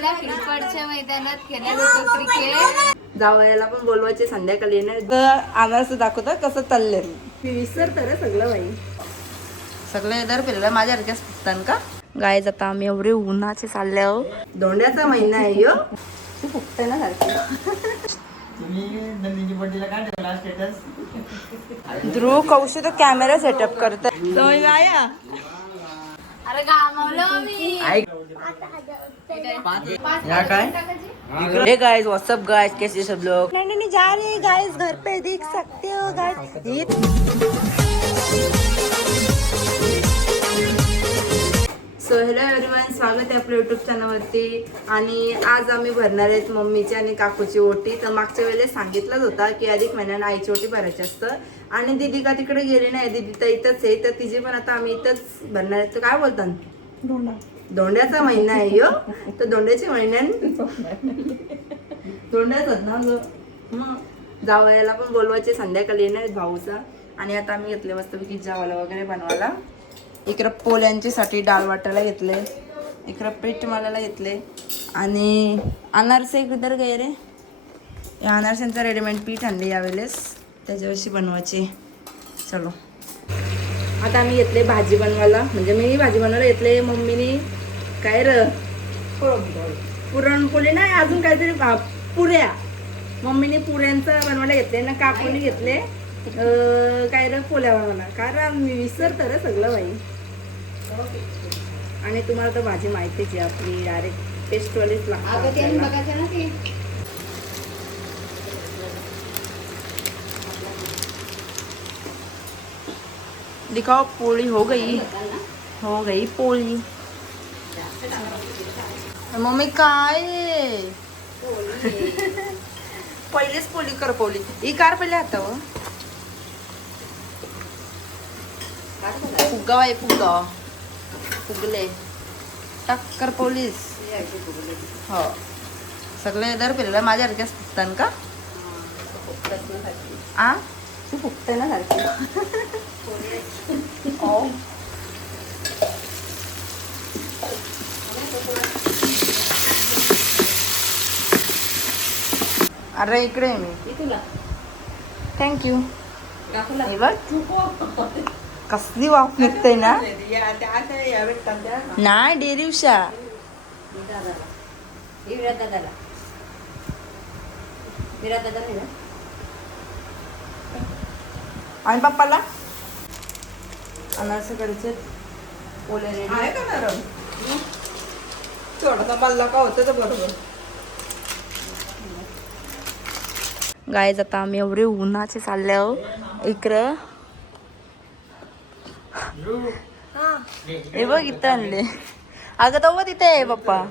बोला क्रिकेटच्या मैदानात खेळला जातो क्रिकेट. जावयाला पण बोलवायचे संध्याकाळी येणार आणायचं दाखवतं कसं चाललंय. मी विसरतं रे सगळं बाई. सगळे दर फिरला माझ्यासारख्याच फुकतान का गाय जाता आम्ही एवढे उन्हाचे चालले आहो. धोंड्याचा महिना आहे यो. तू फुकते ना सारखी. ध्रुव कौशी तो कॅमेरा सेटअप करतोय. अरे गामावलं मी. या काय हे गाइस व्हाट्सअप गाइस कैसे सब लोग. नहीं जा रहे गाइस घर पे देख सकते हो गाइस. सो हॅलो एव्हरीवन, स्वागत आहे आपल्या यूट्यूब चॅनलवरती. आणि आज आम्ही भरणार आहेत मम्मीची आणि काकूची ओटी. तर मागच्या वेळेस सांगितलंच होता की अधिक महिन्यानं आईची ओटी भरायची असतं. आणि दीदी का तिकडे गेली नाही, दीदी तर इथंच आहे. तर तिची पण आता आम्ही इथंच भरणार आहेत. तर काय बोलतात धोंड्याचा महिना आहे यो. तर धोंड्याच्या महिन्यात धोंड्याच ना मग जावयाला पण बोलवायचे संध्याकाळी येणार भाऊचा. आणि आता आम्ही घेतले मस्तपैकी जेवायला वगैरे बनवायला. इकडं पोल्यांच्यासाठी डाळ वाटायला घेतले, इकडं पीठ मळायला घेतले. आणि अनारसे इकडं गे रे, या अनारशांचं रेडीमेड पीठ आणले यावेळेस, त्याच्यावरशी बनवायचे. चलो आता आम्ही घेतले भाजी बनवायला. म्हणजे मी भाजी बनवायला घेतले, मम्मीने काय र पुरणपोळी नाही अजून काहीतरी पुऱ्या. मम्मीने पुऱ्यांचं बनवायला घेतले ना, काकूने घेतले काय र पोळ्या बनवायला. कारण मी विसरतं रे सगळं बाई. आणि तुम्हाला तर भाजी माहितीच आहे आपली, डायरेक्ट टेस्टवालीच लागते. दिखाओ पोळी हो गई पोळी. मम्मी काय पहिलेच पोळी कर. पोळी ही कार पहिले आता व फुगा बाई फुगा फुगले टक्कर पोलीस. हो सगळे दर फिरला माझ्यासारख्याच फुगतान का आ तू फुगते ना सारखी. अरे इकडे आहे मी. थँक्यू. कसली वाफ निघते ना. नाही डेअरी उषा आणि पप्पाला अनारसे करायचे. ओले रेडी आहे का नरम थोडासा मल्ला का होतं तर बरोबर. गाय जाता आम्ही एवढे उन्हाचे चालले आहो. इकडं हे बघ इथं आणले. अगं तो तिथे आहे पप्पा.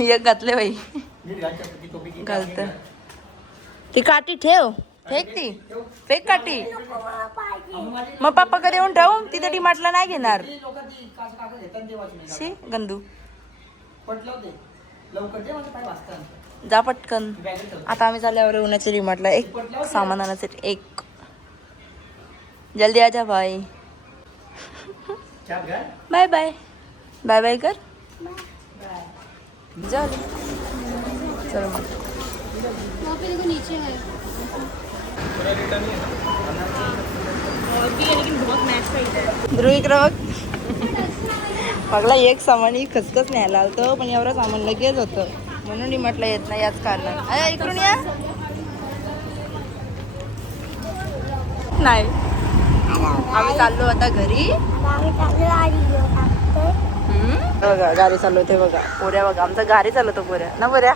एक घातले बाई घालत. ती काठी ठेव, फेक ती फेक काठी. मग पप्पा कडे येऊन ठेव, तिथे डिमार्टला नाही घेणार. शी गंदू जा पटकन. आता आम्ही चालल्यावर उन्हाच्या डिमार्टला एक सामान आणायचं. एक जल्दी आ जा भाई. बाय बाय बाय बाय कर. चल चलो मग. नीचे है ध्रुव इकडं बघ. बघला एक सामान ही खसखस न्यायला आलतं, पण एवढं सामान लगेच होतं म्हणून मी म्हटलं येत नाही याच कारणात. अरे इकडून या. नाही आम्ही चाललो आता घरी. बघा गाडी चालवते बघा. पोऱ्या बघा आमचा गाडी चालवतो पोऱ्या ना. पोऱ्या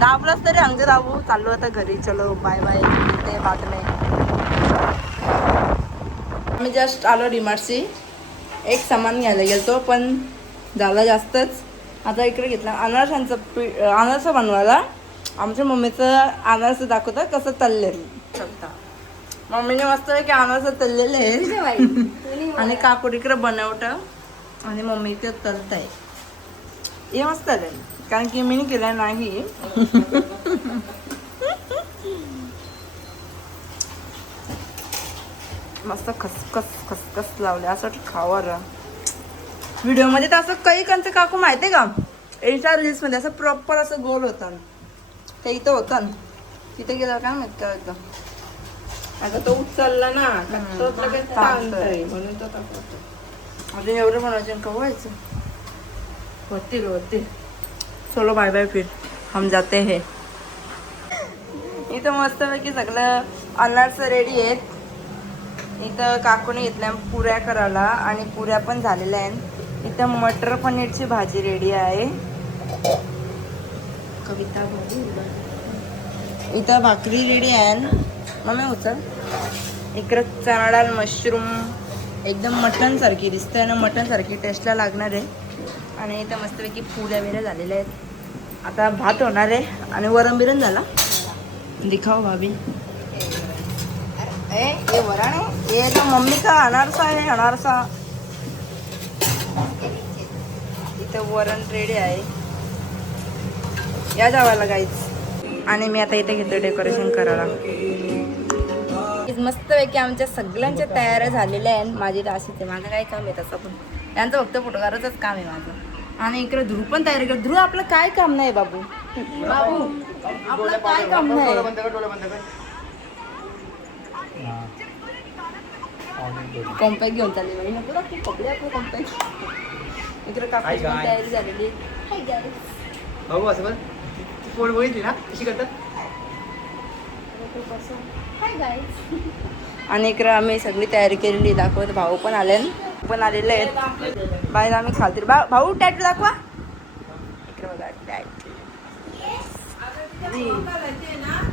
दाबलंच तरी अंग दाबू. चाललो आता घरी. चलो बाय बाय. ते बात नाही. आम्ही जस्ट आलो डिमार्टशी. एक सामान घ्यायला गेलतो पण झाला जास्तच. आता इकडे घेतला अनारसांचं अनारसं बनवायला. आमच्या मम्मीचं अनारसं दाखवतं कसं तळलेलं. मम्मीने मस्त आहे की अनारसं तळलेलं आहे. आणि काकू इकडे बनवतं आणि मम्मी ते तळत आहे. हे मस्त आहे कारण की मी केलं नाही. मस्त खसखस खसखस लावले असं खावर. व्हिडिओ मध्ये तर असं काही कंच काकू माहितीये का, इंस्टा रील्स मध्ये असं प्रॉपर असं गोल होतं ते इथं होतं तिथे गेलं काय माहित काय होतं. आता तो उचलला ना तो लगेच ताणतोय म्हणून तो तसं. अजून एवढं म्हणायचं का व्हायचं. होतील. चलो बाय बाय फिर हम जाते हैं. इथं मस्तपैकी सगळं अनारस रेडी आहेत. इथं काकूने घेतल्या पुऱ्या करायला आणि पुऱ्या पण झालेल्या आहेत. इथं मटर पनीरची भाजी रेडी आहे. कविता इथं भाकरी रेडी आहे. मम्मी उचल. इकडं चणा डाळ मशरूम एकदम मटन सारखी दिसते ना, मटन सारखी टेस्टला लागणार आहे. आणि इथं मस्तपैकी पुऱ्या बिऱ्या झालेल्या आहेत. आता भात होणार आहे आणि वरण बिरण झाला. दिखाओ भाभी. ये वरण है, ये तो मम्मी का अनारसा है. अनारसा इथं वरण रेडी आहे. या जावाला गाईच. आणि मी आता इथे घेतो डेकोरेशन करायला. मस्तपैकी आमच्या सगळ्यांच्या तयाऱ्या झालेल्या आहेत. माझी राशीच आहे, माझं काय काम आहे तसं पण त्यांचं फक्त फोटोग्राफरच काम आहे माझं. आणि इकडे ध्रुव पण तयारी कर. ध्रुव आपलं काय काम नाही बाबू. बाबू आपलं काय काम नाही. कॉम्पॅक्ट घेऊन चालली बाई नको ना कपडे आपलं कॉम्पॅक्ट. इकडे कापायची पण तयारी झालेली. Hi guys. भाऊ असं बघ पोट बघितली ना कशी करतात. Hi guys. आणि इकडे आम्ही सगळी तयारी केलेली दाखवत. भाऊ पण आलेले आहेत. बाहेर आम्ही खालतील. भाऊ टॅटू दाखवा. इकडे बघा टॅटू.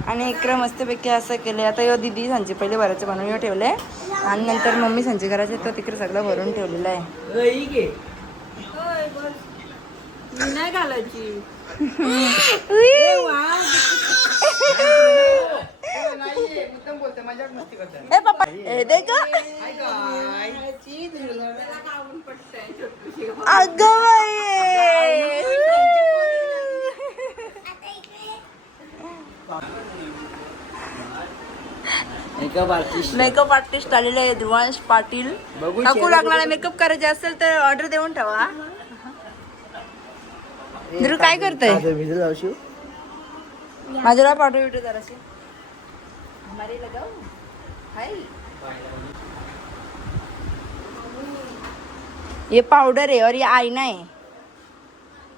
आणि इकडे मस्तपैकी असं केले. आता यो दिदी सांचे पहिले भरायचं बनवून ठेवले आणि नंतर मम्मी सांचे करायचे तर तिकडे सगळं भरून ठेवलेलं आहे. नाही घालायची. ए पप्पा ए दे ग. अगं बाई. मेकअप आर्टिस्ट आलेले आहे ध्रुवांश पाटील. काकू लागणार मेकअप करायचे असेल तर ऑर्डर देऊन ठेवा. ध्रुव काय करतोय. माझ्याला पाठव व्हिडिओ जराशी. हमारे लगाओ. हाय ये पावडर आहे और ये आईना आहे.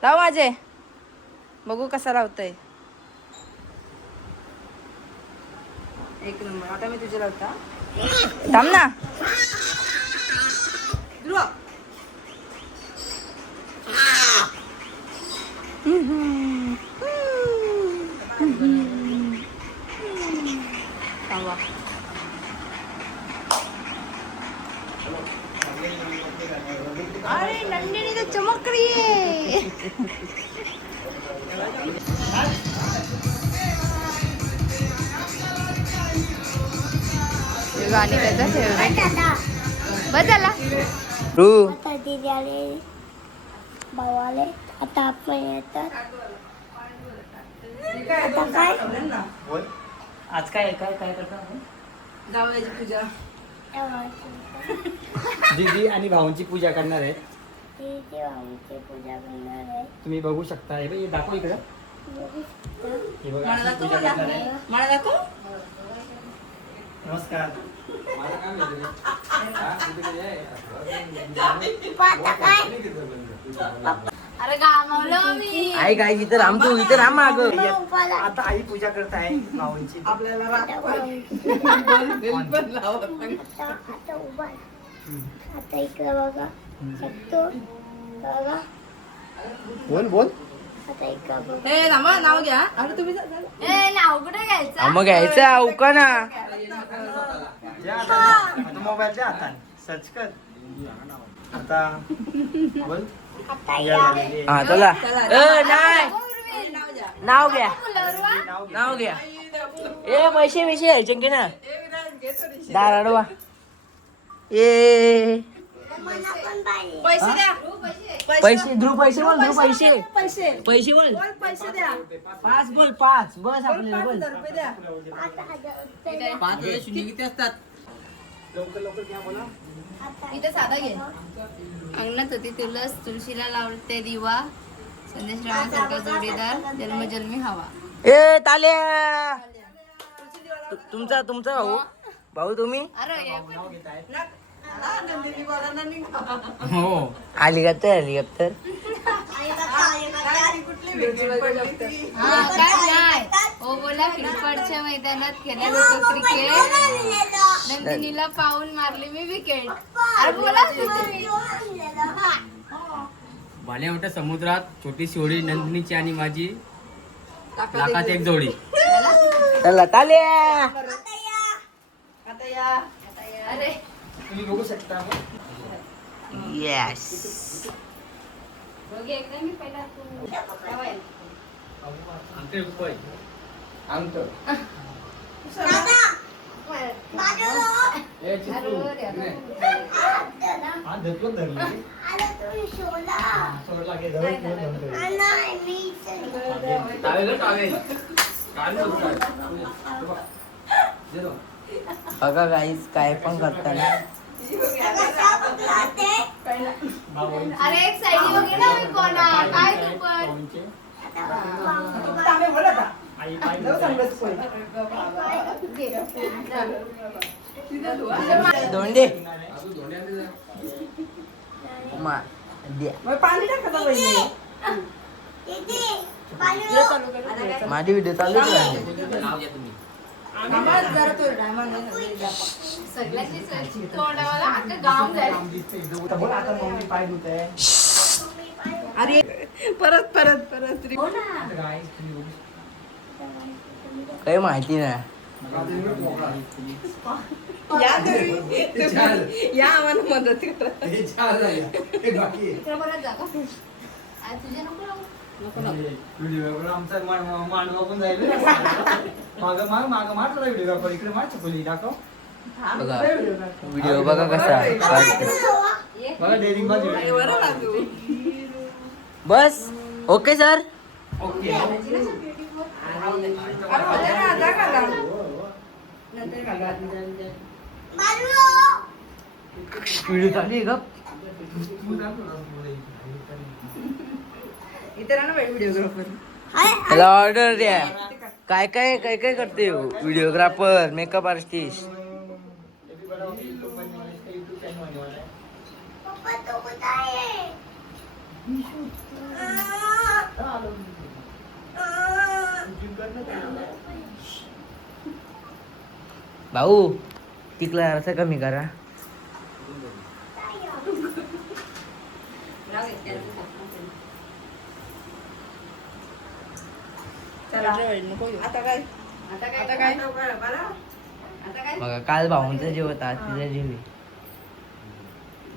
लाव माझे बघू कसा लावतोय. एक नंबर. आता मी तुझे लावता. थांब ना. थांबा. अरे नंदिनी तो चमक रही है. गाणी त्याचा फेवरेट. बस झाला. आता दीदी आले भाऊ आले आता आपण येतात. आता काय आज काय काय काय करता. जावयाची पूजा. दीदी आणि भाऊंची पूजा करणार आहे. दीदी भाऊची पूजा करणार आहे. तुम्ही बघू शकता. हे बघ दाखव इकडं. हे बघा मला अशी दाखव. पूजा करणार आहे. मला दाखव. नमस्कार. आता काय अरे गामावलं मी. आई काय इथं राम तू इथं राम माग. उपाला. आता आई पूजा करत आहे भाऊंची. आपल्याला आता उभा आता इकडे बघा शकतो बघा. बोल बोल. आता इकडे बघा. ए थांबा नाव घ्या. अरे तुम्ही ए नाव कुठे घ्यायचं. मग घ्यायचं अवका ना. आता मोबाईल द्या आता सर्च कर. आता बोल. आता या हा चला. नाही नाव घ्या. नाव घ्या. ए पैसे पैसे घ्यायचे की ना. दाराडवा. ए मला पण पाहिजे. पैसे द्या. पैसे ध्रुव पैसे बोल. ध्रुव पैसे पैसे बोल. पैसे द्या. 5 बोल. 5 बस आपल्याला बोल. 5,000 रुपये. 5,000 शून्य किती असतात. इथं साधा घे. अंगणात होती तुळस, तुळशीला लावते दिवा, संदेश रावांसारखा जोडीदार, जन्मजन्मी हवा. ए ताल्या तुमचा भाऊ भाऊ तुम्ही अरे हे हो हेलिकॉप्टर हा काय नाही. हो बोला क्रिकेटच्या मैदानात खेळत होतो क्रिकेट, नंदिनीला पाऊल मारली मी विकेट. अरे बोला तुम्ही. भाल्या मोठ्या समुद्रात छोटी शिवडी नंदिनीची आणि माझी लाखात एक जोडी. चला ताल्या आता या अरे तुम्ही बघू शकता. येस बघे एकदा मी पहिला तू ठेवायला. आमचे रुपये अंतर ए चित्तू, अरे अरे. हा धरलं धरलं सोडला की धरून ठेवून धरलं. टावेल टावेल काय बोलताय? बघा गाईस काय पण करताना अरे एक साईड बघे ना मी कोणा काय तू पण. तांबे बोलत आ. आई पाय जाऊ सांगत पोय. दोंडे मा द्या मग पाणी टाकायचं पहिले. माझी व्हिडिओ चालू आहे नाव द्या तुम्ही. आम्हाला जरा तो डायमंड सगळ्यांची तोंडावाला आता गाव जाईल. आता बोल आता मम्मी पाय धुते. अरे परत परत परत हो ना. आता काय तुम्ही बघू काही माहिती नाही या तुम्ही या आम्हाला मदत करा. हे छान झालं. बाकी इकडे परत जा का. आज तुझे नको लावू. व्हिडिओ आमचा मांडवा पण जाईल. माग मारला व्हिडिओ आपण इकडे मार चुकली दाखव. बघा व्हिडिओ बघा कसा ये. बघा डेअरिंग बाजू बरं बाजू. बस ओके सर ओके. अरे होते ना आता घाला. नंतर घाला. व्हिडिओ चालू आहे का इथे राहा ना व्हिडिओग्राफर. त्याला ऑर्डर द्या काय काय काय काय करते व्हिडिओग्राफर मेकअप आर्टिस्ट भाऊ तिकला असं कमी करा आता काय आता काय बघा काल भाऊंचं जेवत आज तिचं जेवी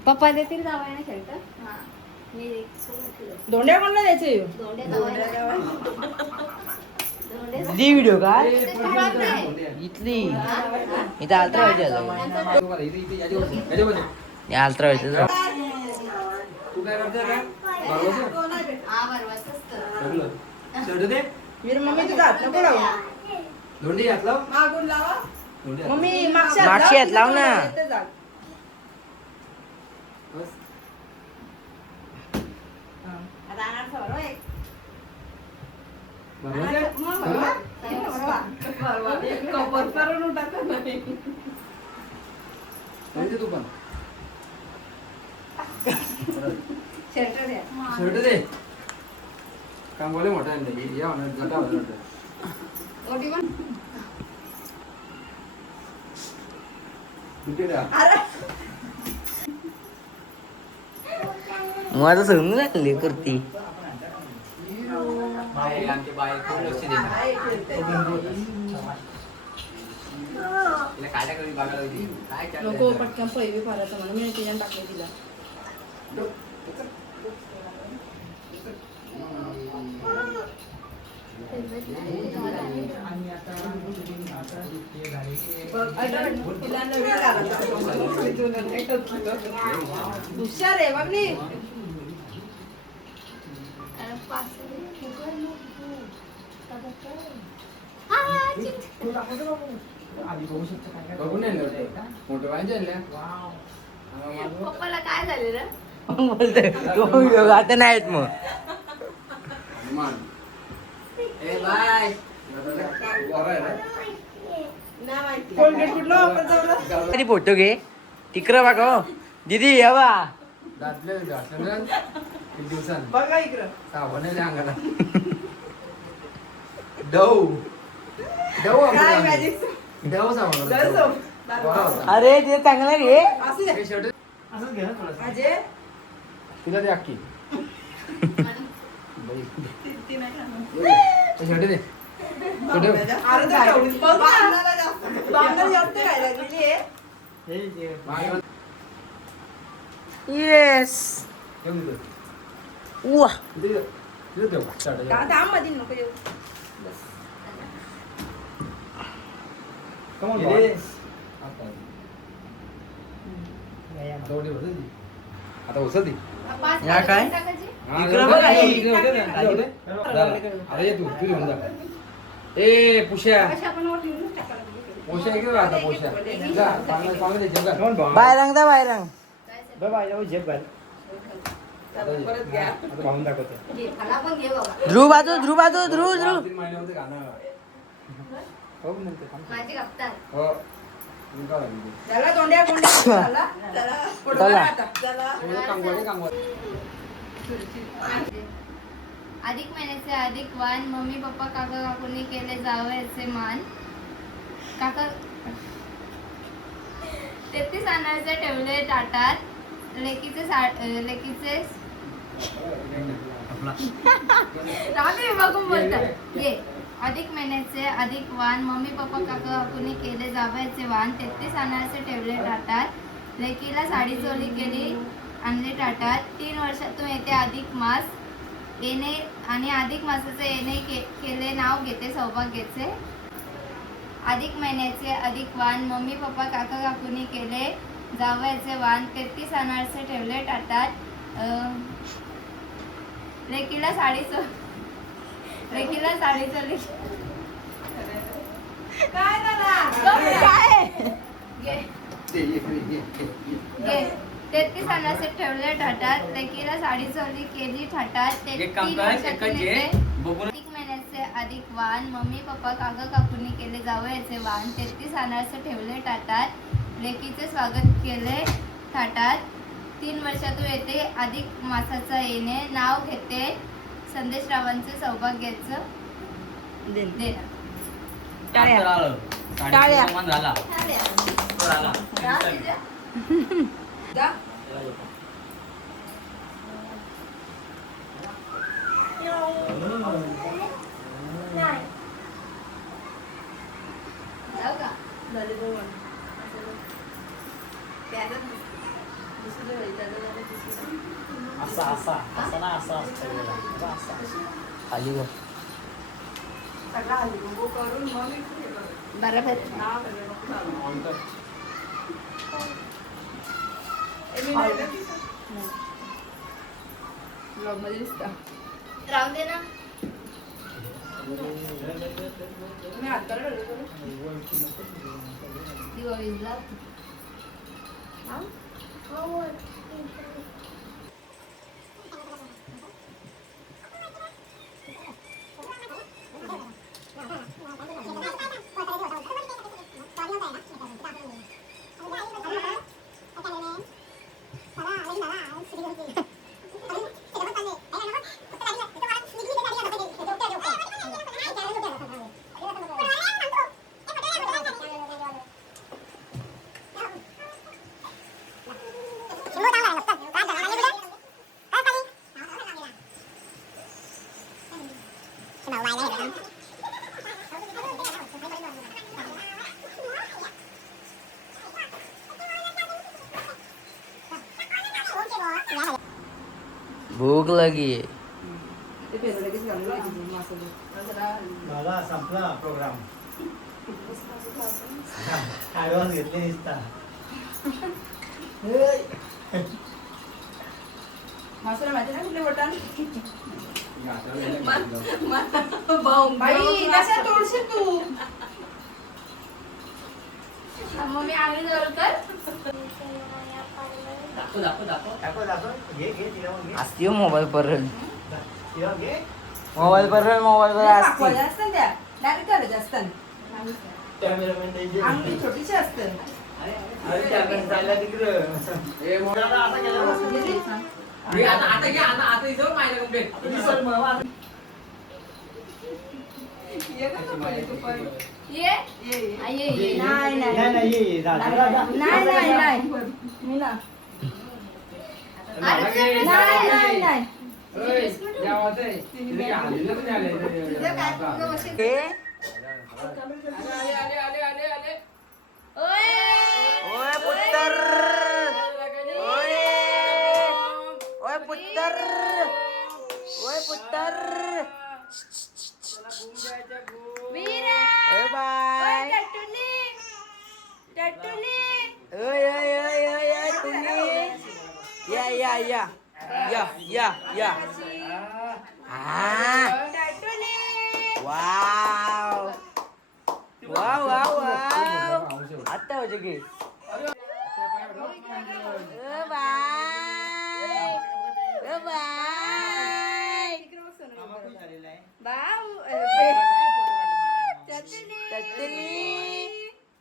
पप्पा देतील जावं ना खेळतं. हा मी धोंड्या कोणाला द्यायचे दोंडे जावं. दी व्हिडिओ का दोंडे. इथली इथं आलत्रा व्हायचे आलत्रा व्हायचं तू काय करते काय? हा बरोबर असतं. शेवटी ते वीर मम्मी तुझा हात नको लावू. धोंडी घातलं मागून लावा. धोंडी मम्मी मागच्या मागच्या हात लाव ना. इथे जा. बस. आता आणा सवरो एक. बरोबर आहे? कपर करून उठायचं नाही. धोंडी तू पण शर्ट द्या. शेवटी ते कांगोले मोठा आहे या गटा होता ओटी पण. माझं समजून लागले करती आमची बाई खूप लक्ष देणार काय कधी बघायला होती काय नको पटकन पहिली फारायचं म्हणून मी तिच्यानं टाकले तिला. तिला नवीन हुशार आहे बघली. अरे पाच. हा चिंच. आधी बघू शकतो काय काय बघून नाही मोठे पाहिजे पप्पाला काय झालेलं बोलते तो व्हिडिओ आता नाहीत मग ए बाय कोलगेट कुठलं वापर जाऊ तरी फोटो घे तिकडं बघा हो. दीदी या बा दिवसांनी बघा इकडं साबण अंगाला डव डव काय मॅजिक डव साबण अरे ते चांगलं घे असू द्या असंच घे ना थोडंसं अजय तिला दे अक्की ती नाही शेवटी दे अरे तर तेवढीच. बघ ना. बांगड्या जास्त खायला लागलेली आहे. हे जे येस वा का थांब मध्ये नको येऊ. आता उसत या काय? इकडं बघ आई. अरे तू तू घेऊन जा ए पुष्या अशा आपण वर ठेवूनच टाकायला लागली. पोशा इकडे राहता पोशा जा चांगलं चांगलं दे जेवण बायरंग दा बायरंग परत घ्या. पाहून दाखवतो घे, मला पण घे बाबा ध्रुव बाजू ध्रुव बाजू ध्रुव ध्रुव 3 महिन्यामध्ये गाणं हो म्हणते माझी कप्तान हो मी काय लागली त्याला दोंड्या गोंड्या झाला. त्याला पुढं चला. बघा आता. त्याला कांगवाडी अधिक महिन्याचे अधिक वाण मम्मी पप्पा काका काकूंनी केले जावयाचे मान काका 33 आणायचे ठेवले ताटात लेकीचे राहते बघून बोलतात ये अधिक महिन्याचे अधिक वाण मम्मी पप्पा काका काकूंनी केले जावयाचे वाण 33 आणायचे ठेवले ताटात लेकीला साडी चोली केली आणले ताटात 3 वर्षातून येते अधिक मास येणे आणि अधिक मासाचे येणे केले नाव घेते सौभाग्याचे अधिक महिन्याचे अधिक वाण मम्मी पप्पा काका काकूंनी केले जावयाचे वाण 33 अनारसे ठेवले ताटात लेकीला साडी चोली काय झाला? काय घे. घे. 33 अनारसे ठेवले ताटात लेकीला साडी चोली केली थाटात एक काम 3 कर, वर्षातून एकच घे. येते बघून अधिक महिन्याचे अधिक वाण मम्मी पप्पा काका काकूंनी केले जावयाचे वाण 33 अनारसे ठेवले ताटात लेकीचे स्वागत केले थाटात 3 वर्षातून येते अधिक मासाचा येणे नाव घेते संदेशरावांचे सौभाग्याचं देणं टाळ्या. झाला तो आला. जा. जाऊ का झाले बघ. त्याच्यात दुसरं होईल. त्याचं झालं दुसरं. खाली बघ सगळं हलवी उभं करून मग मी हे करतो. बरोबर नाव वगैरे नको चालू. मी नाही ना दिसत. ब्लॉग मध्ये दिसता. राहू दे ना तुम्ही हाताला ठेवले करू. दिवाळीला भूक लगी ते पेपर लगेच घालून लावायचं मसाले. जरा मला संपला प्रोग्राम ऍडव्हान्स घेतले निसता मसाला माहिती ना कुठले बटन भाऊ बाई कशा तोडशील तू मम्मी आम्ही जवळ कर. दाखव दाखव दाखव दाखव दाखव घे घे तिला मग घे असते मोबाईल पर तिला घे मोबाईल पर असते दाखवायला असतं त्या डायरेक्ट करायचं असतं कॅमेरामॅन द्यायचे अंगठी छोटीशी असतं अरे कॅमेरा चालला तिकडं दादा असा केला आता घे आता इथं माहिती कंप्लेंट दिसल मग ये ये नाही नाही नाही नाही ये दादा दादा नाही नाही नाही मी ना नाही नाही नाही हे ओय पुत्तर ओय ओय पुत्तर ओय पुत्तर ओय बाय ओय ओय ओय ओय ओय तुम्ही या या या या या या वाव वाव वाव वाव आता हो जगे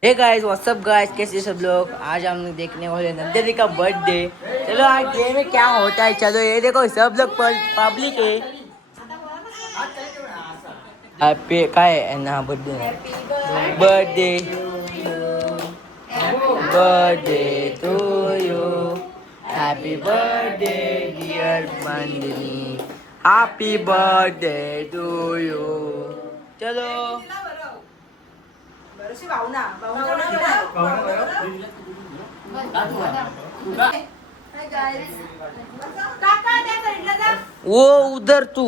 हे गाइस व्हाट्सअप गाइस, कैसे सब लोग। आज हम देखने वाले नंदिनी का बर्थडे। चलो आज गेम में क्या होता है, चलो ये देखो सब लोग पब्लिक है। हैप्पी काय आहे ना birthday birthday birthday to you, happy birthday dear Nandini, happy birthday to you. चलो वो उधर तू।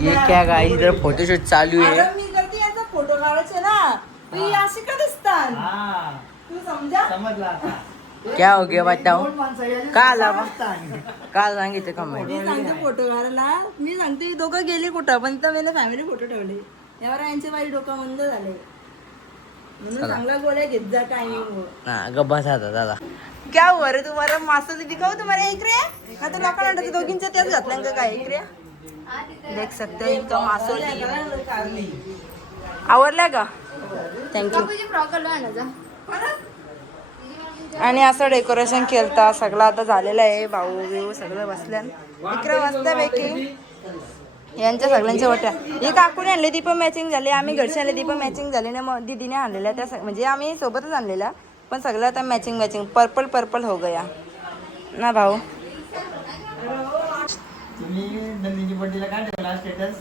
ये क्या गाइस, इधर फोटोशूट चालू है। मी करते याचा फोटो काढायचे ना, तू अशी का दिसतात, हा तू समजा। समजला आता क्या हो गया बताओ, का आला बा? सांग का सांगितलं कमेंट? मी सांगते फोटो काढायला, मी सांगते दोघं गेली कुठं, पण तर मी फॅमिली फोटो ठेवले यावर यांचे बाई डोकं मंद झाले म्हणून चांगला गोळ्या घेत जा टायमिंग। हा गब्बास आता दादा क्या हुआ रे तुम्हारा, मासा दिखाओ तुम्हारे इकडे का तो लोकांना वाटतं दोघींच्या त्याच घातल्या का काय इकडे। देख सकते हो इनका मासोली आवडल्या का, थँक्यू। बाबूजी फ्रॉक आलो आहे ना. आणि असं डेकोरेशन केलता, सगळं आता झालेलं आहे। भाऊ बिऊ सगळं बसल्यान इकडे मस्तपैकी, यांच्या सगळ्यांच्या वट्या हे काकूने आणले ती पण मॅचिंग झाली, आम्ही घरचे आणले ती पण मॅचिंग झाली ना, मग दीदीने आणलेल्या त्या म्हणजे आम्ही सोबतच आणलेल्या, पण सगळं आता मॅचिंग मॅचिंग पर्पल पर्पल हो गया ना भाऊ। तुम्ही नंदिनीच्या बर्थडेला काय ठेवला स्टेटस?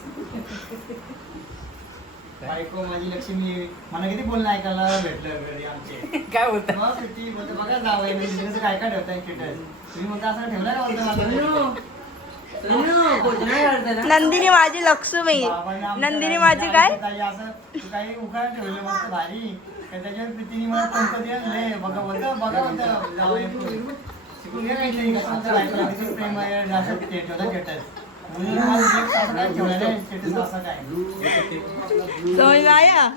बायको माझी लक्ष्मी, मला किती बोलणं ऐकायला भेटलं घरी आमचे। काय बोलता? मग किती बोलतो बघा जावं आहे म्हणजे कसं काय काय ठेवताय स्टेटस, तुम्ही म्हणता असं ठेवला का बोलतो मला। नंदिनी माझी लक्ष्मी, नंदिनी माझी काय असं तू काही उखाण ठेवलं मस्त भारी, त्याच्यावर प्रीतीने मला पंख दिले, बघा बोलतो बघा बोलतो जावं शिकून घ्या काहीतरी, कसं म्हणतं बायकोला किती प्रेम आहे असं ठेवता स्टेटस, म्हणून आज असं काय ठेवलं नाही स्टेटस असं काय। समज आया।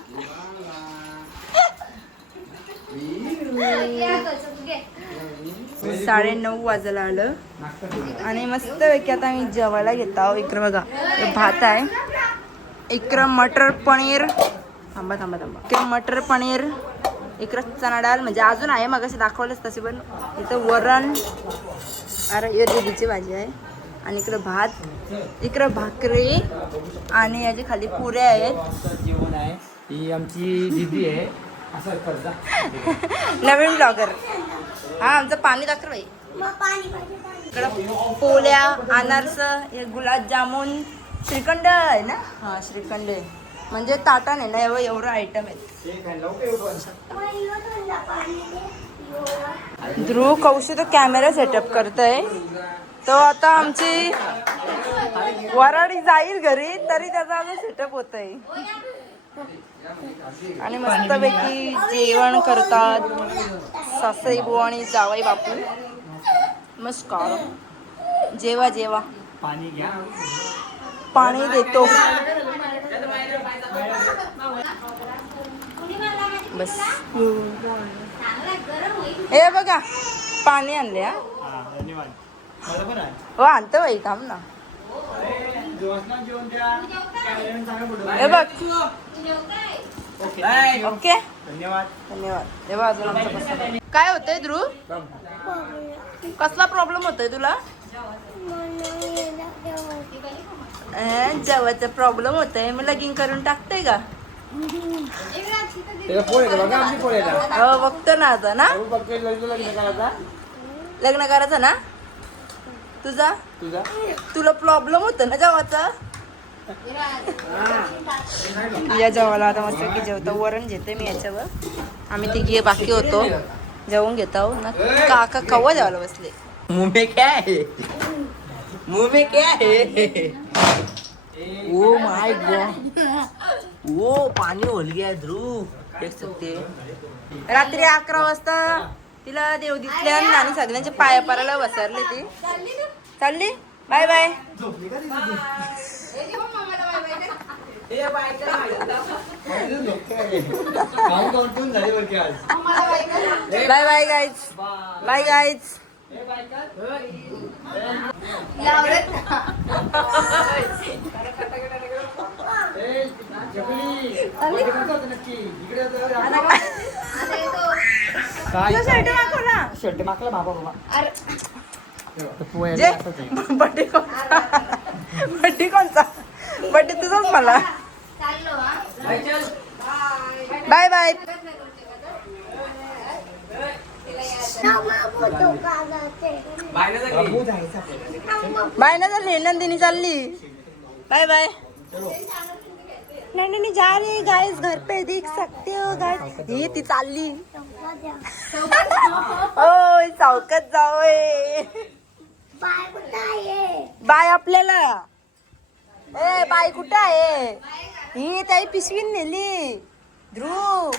9:30 वाजायला आलं आणि मस्त पैकी आता मी जेवायला घेत आहो। इकडे बघा हे भात आहे, इकडे मटर पनीर, थांबा थांबा थांबा, इकडे मटर पनीर, इकडे चणा डाळ म्हणजे अजून आहे, मग अशी दाखवलंच तशी, पण इथं वरण, अरे हे दुधीची भाजी आहे, आणि इकडं भात, इकडं भाकरी, आणि याची खाली पुऱ्या आहेत। जेवण आहे, ही आमची दीदी आहे, असं करता नवीन ब्लॉगर, हा आमचं पाणी दाखव बाई। इकडं पोल्या, अनारस, हे गुलाबजामुन, श्रीखंड आहे ना, हा श्रीखंड आहे, म्हणजे ताटण आहे ना, एवढं आयटम आहेत। ध्रुव कौशी तो कॅमेरा सेटअप करतोय, तो आता आमची वराडी जाईल घरी तरी त्याचा अजून सेटअप होतोय, आणि मस्तपैकी जेवण करतात सासई बुवा आणि जावई बापू। नमस्कार, जेवा जेवा, पाणी घ्या, पाणी देतो। बस हे बघा पाणी आणले हा हा धन्यवाद मला पण आहे हो आणतो बाई थांब ना दिवसला जेवण द्या कॅमेऱ्याने सांगा पुढं. हे बघ ओके ओके धन्यवाद धन्यवाद हे बघ अजून आमचं कसं काय होतंय ध्रुव कसला प्रॉब्लेम होतोय तुला जेवायचा प्रॉब्लेम होतोय मग लगीन करून टाकतंय का त्याला पोळ येतं बघा आमची पोळ येतात हो बघतो ना आता ना फक्त लग्न करायचा लग्न करायचं ना तुझा तुझा तुला प्रॉब्लेम होतो ना जेवायचा या जेवायला आता मस्त की जेवतो वरण घेते मी याच्यावर आम्ही तिघे बाकी होतो जेवून घेतो ना काका कव्वा जेवायला बसले मुंह में क्या है मुंह में क्या है ओ माय गॉड वो पानी होल गया ध्रुव देख सकते रात्री 11 वाजता तिला देव दिसले आणि सगळ्यांचे पाया पाराला वसरले ती चालली बाय बाय काम करून झाली बरं की आज bye bye guys bye guys shirt मागला बाबा बाबा जे बड्डे कोणचा बड्डे कोणचा बड्डे तुझाच मला चाललो हा बाय बाय बाय ना चालली नंदिनी चालली बाय बाय नंदिनी जा रही गाइस घर पे देख सकते हो गाइस ही ती चालली ओय चौकात जाओय बाय आपल्याला ए बाय कुठं आहे ही ताई पिशवी नेली ध्रुव